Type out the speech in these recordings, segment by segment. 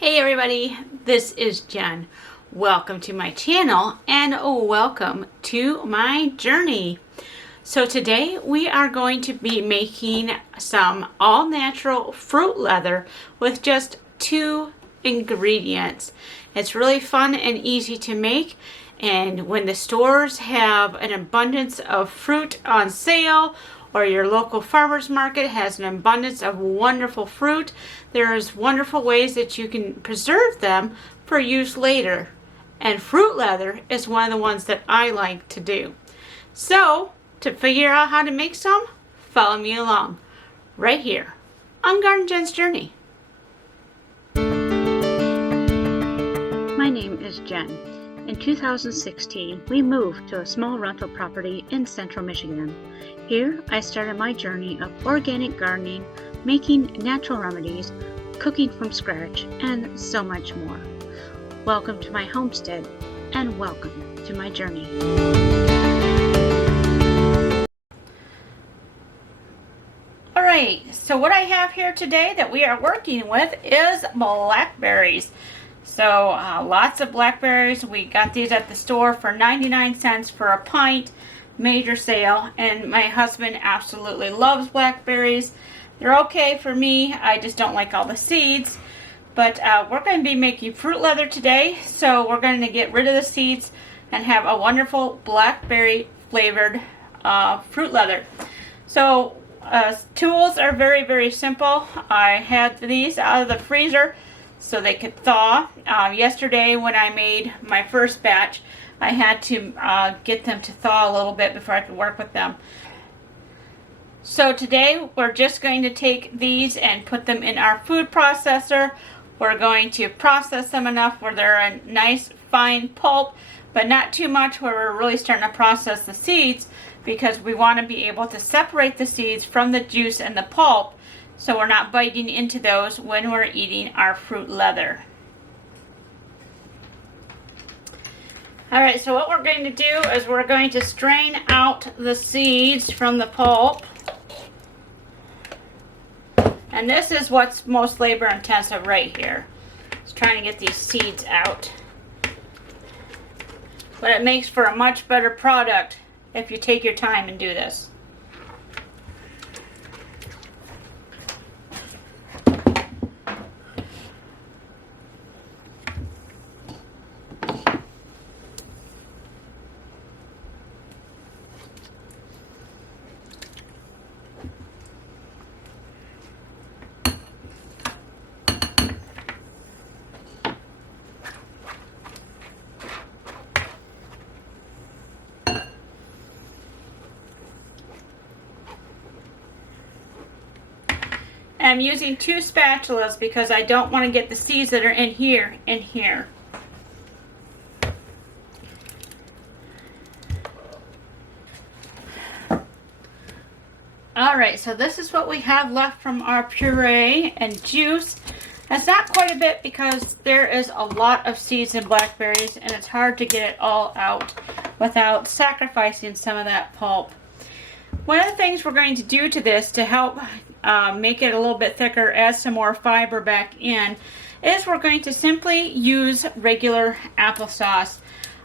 Hey everybody, this is Jen. Welcome to my channel and welcome to my journey. So today we are going to be making some all-natural fruit leather with just 2 ingredients. It's really fun and easy to make, and when the stores have an abundance of fruit on sale, or your local farmer's market has an abundance of wonderful fruit, there's wonderful ways that you can preserve them for use later. And fruit leather is one of the ones that I like to do. So, to figure out how to make some, follow me along right here on Garden Jen's Journey. My name is Jen. In 2016, we moved to a small rental property in central Michigan. Here, I started my journey of organic gardening, making natural remedies, cooking from scratch, and so much more. Welcome to my homestead, and welcome to my journey. Alright, so what I have here today that we are working with is blackberries. So lots of blackberries. We got these at the store for 99 cents for a pint, major sale, and my husband absolutely loves blackberries. They're okay for me, I just don't like all the seeds. But we're going to be making fruit leather today, so we're going to get rid of the seeds and have a wonderful blackberry flavored fruit leather. So tools are very, very simple. I had these out of the freezer so they could thaw. Yesterday when I made my first batch, I had to get them to thaw a little bit before I could work with them. So today we're just going to take these and put them in our food processor. We're going to process them enough where they're a nice fine pulp, but not too much where we're really starting to process the seeds, because we want to be able to separate the seeds from the juice and the pulp, so we're not biting into those when we're eating our fruit leather. Alright, so what we're going to do is we're going to strain out the seeds from the pulp. And this is what's most labor intensive right here. It's trying to get these seeds out. But it makes for a much better product if you take your time and do this. I'm using 2 spatulas because I don't want to get the seeds that are in here in here. Alright, so this is what we have left from our puree and juice. That's not quite a bit because there is a lot of seeds in blackberries and it's hard to get it all out without sacrificing some of that pulp. One of the things we're going to do to this to help make it a little bit thicker, add some more fiber back in, is we're going to simply use regular applesauce.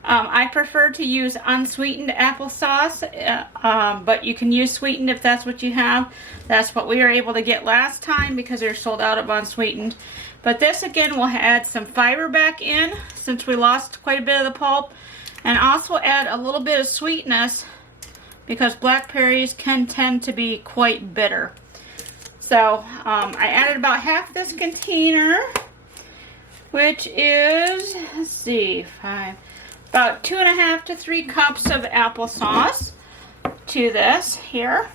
I prefer to use unsweetened applesauce, but you can use sweetened if that's what you have. That's what we were able to get last time because they're sold out of unsweetened. But this again will add some fiber back in since we lost quite a bit of the pulp, and also add a little bit of sweetness because blackberries can tend to be quite bitter. So I added about half this container, which is, let's see, about 2.5 to 3 cups of applesauce to this here.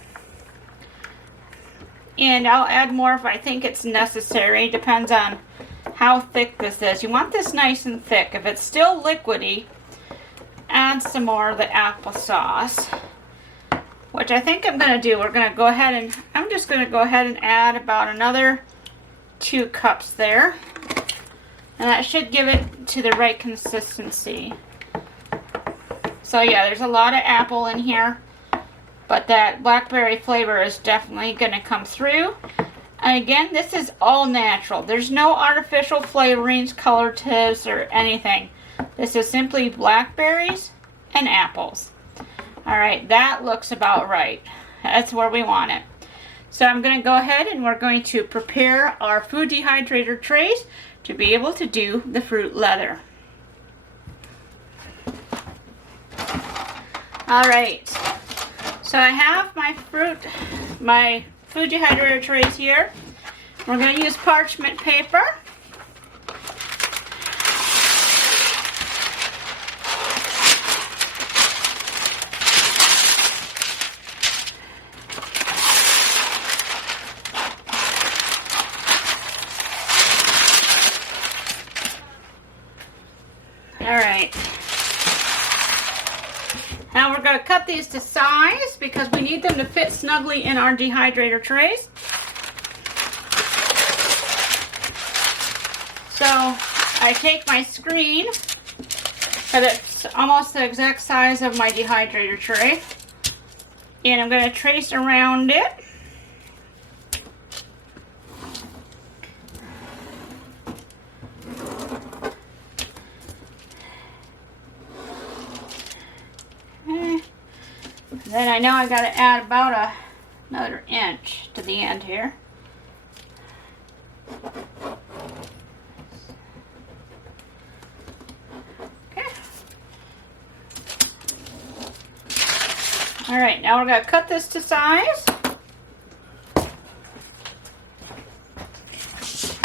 And I'll add more if I think it's necessary. Depends on how thick this is. You want this nice and thick. If it's still liquidy, add some more of the applesauce, which I think I'm going to do. We're going to go ahead and, I'm just going to go ahead and add about another 2 cups there. And that should give it to the right consistency. So yeah, there's a lot of apple in here, but that blackberry flavor is definitely going to come through. And again, this is all natural. There's no artificial flavorings, coloratives, or anything. This is simply blackberries and apples. All right, that looks about right. That's where we want it. So I'm going to go ahead and we're going to prepare our food dehydrator trays to be able to do the fruit leather. All right, so I have my food dehydrator trays here. We're going to use parchment paper. All right. Now we're going to cut these to size because we need them to fit snugly in our dehydrator trays. So I take my screen, and it's almost the exact size of my dehydrator tray, and I'm going to trace around it. Then I know I got to add about another inch to the end here. Okay. All right, now we're going to cut this to size.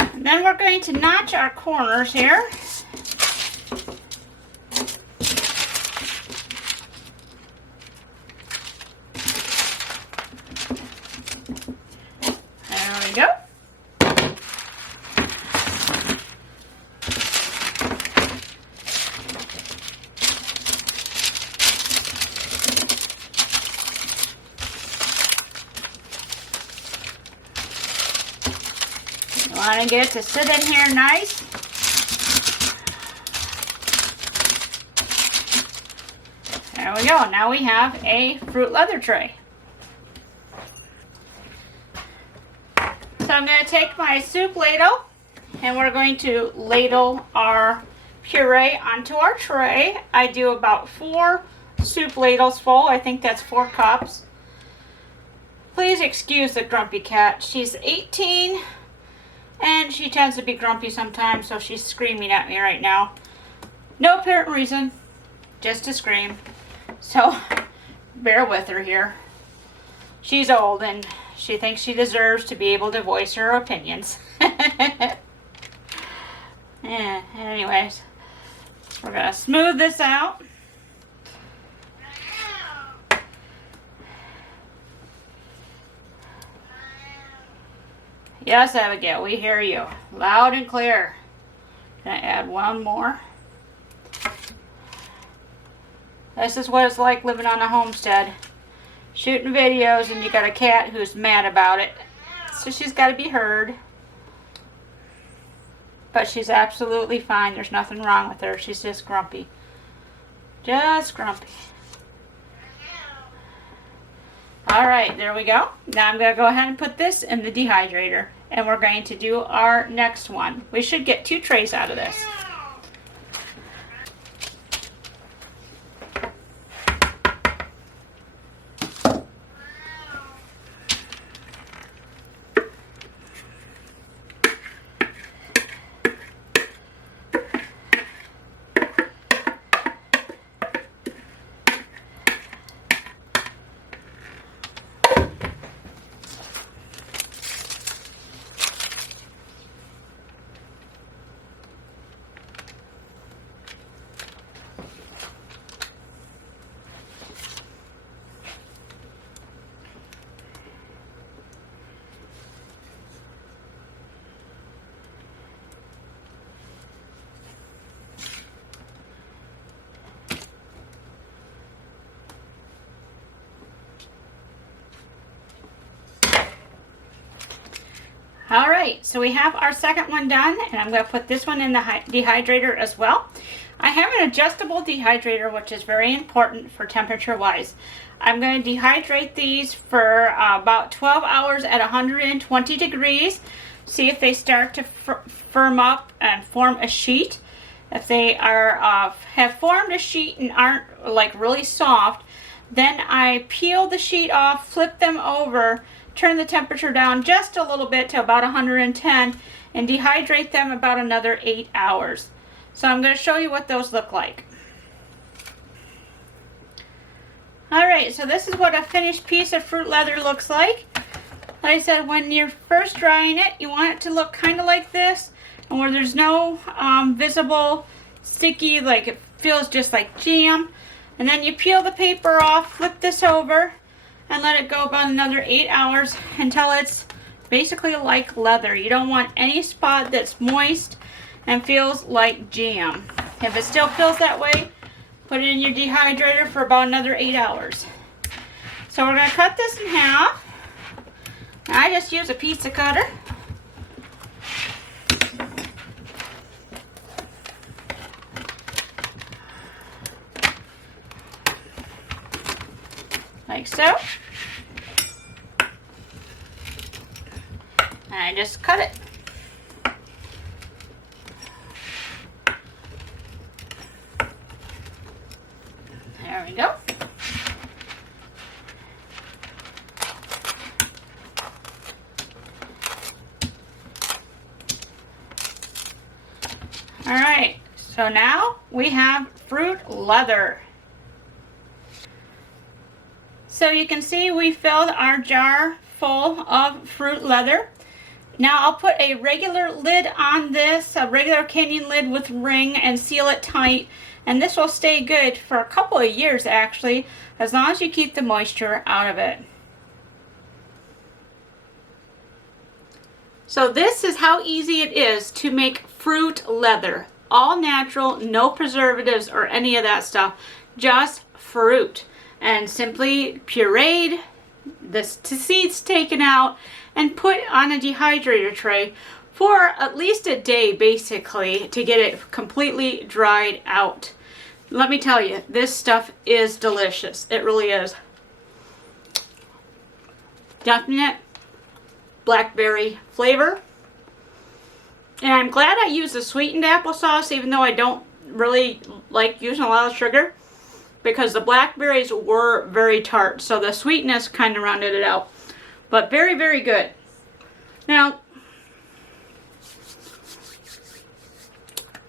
And then we're going to notch our corners here. Go. You want to get it to sit in here nice. There we go. Now we have a fruit leather tray. So I'm going to take my soup ladle and we're going to ladle our puree onto our tray. I do about 4 soup ladles full. I think that's 4 cups. Please excuse the grumpy cat. She's 18 and she tends to be grumpy sometimes, so she's screaming at me right now. No apparent reason, just to scream. So bear with her here. She's old and she thinks she deserves to be able to voice her opinions. Yeah, anyways, we're going to smooth this out. Yes, Abigail, we hear you loud and clear. Gonna add one more. This is what it's like living on a homestead. Shooting videos and you got a cat who's mad about it. So she's got to be heard. But she's absolutely fine. There's nothing wrong with her. She's just grumpy. Just grumpy. Alright, there we go. Now I'm going to go ahead and put this in the dehydrator. And we're going to do our next one. We should get 2 trays out of this. All right, so we have our second one done, and I'm going to put this one in the dehydrator as well. I have an adjustable dehydrator, which is very important for temperature wise. I'm going to dehydrate these for about 12 hours at 120 degrees. See if they start to firm up and form a sheet. If they are have formed a sheet and aren't like really soft, then I peel the sheet off, flip them over, turn the temperature down just a little bit to about 110, and dehydrate them about another 8 hours. So I'm going to show you what those look like. Alright, so this is what a finished piece of fruit leather looks like. Like I said, when you're first drying it, you want it to look kind of like this, and where there's no visible sticky, like it feels just like jam. And then you peel the paper off, flip this over, and let it go about another 8 hours until it's basically like leather. You don't want any spot that's moist and feels like jam. If it still feels that way, put it in your dehydrator for about another 8 hours. So we're going to cut this in half. I just use a pizza cutter. Like so. And I just cut it. There we go. All right, so now we have fruit leather. So you can see we filled our jar full of fruit leather. Now I'll put a regular lid on this, a regular canning lid with ring, and seal it tight. And this will stay good for a couple of years actually, as long as you keep the moisture out of it. So this is how easy it is to make fruit leather. All natural, no preservatives or any of that stuff, just fruit. And simply pureed, the seeds taken out, and put on a dehydrator tray for at least a day basically to get it completely dried out. Let me tell you, this stuff is delicious. It really is. Definite blackberry flavor. And I'm glad I used the sweetened applesauce, even though I don't really like using a lot of sugar, because the blackberries were very tart, so the sweetness kind of rounded it out. But very, very good. Now,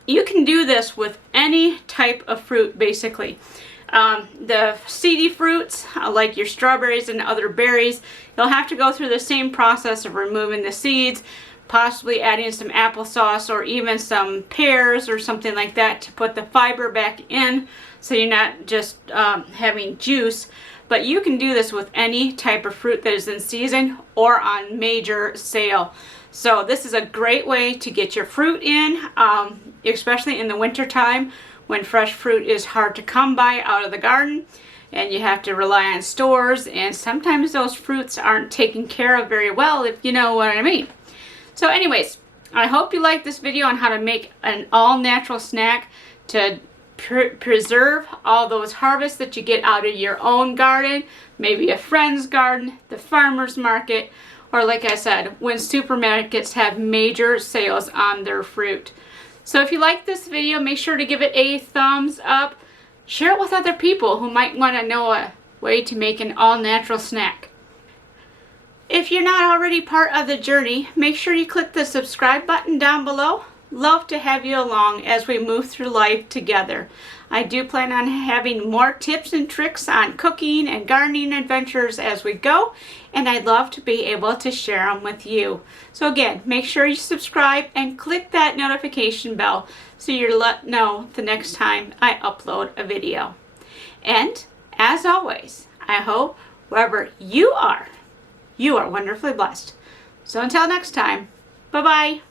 you can do this with any type of fruit, basically. The seedy fruits, like your strawberries and other berries, you'll have to go through the same process of removing the seeds, possibly adding some applesauce or even some pears or something like that to put the fiber back in, so you're not just having juice. But you can do this with any type of fruit that is in season or on major sale. So this is a great way to get your fruit in, especially in the winter time when fresh fruit is hard to come by out of the garden and you have to rely on stores, and sometimes those fruits aren't taken care of very well, if you know what I mean. So anyways, I hope you like this video on how to make an all-natural snack to preserve all those harvests that you get out of your own garden, maybe a friend's garden, the farmer's market, or like I said, when supermarkets have major sales on their fruit. So if you like this video, make sure to give it a thumbs up. Share it with other people who might want to know a way to make an all-natural snack. If you're not already part of the journey, make sure you click the subscribe button down below. Love to have you along as we move through life together. I do plan on having more tips and tricks on cooking and gardening adventures as we go, and I'd love to be able to share them with you. So again, make sure you subscribe and click that notification bell so you're let know the next time I upload a video. And as always, I hope wherever you are wonderfully blessed. So until next time, bye-bye.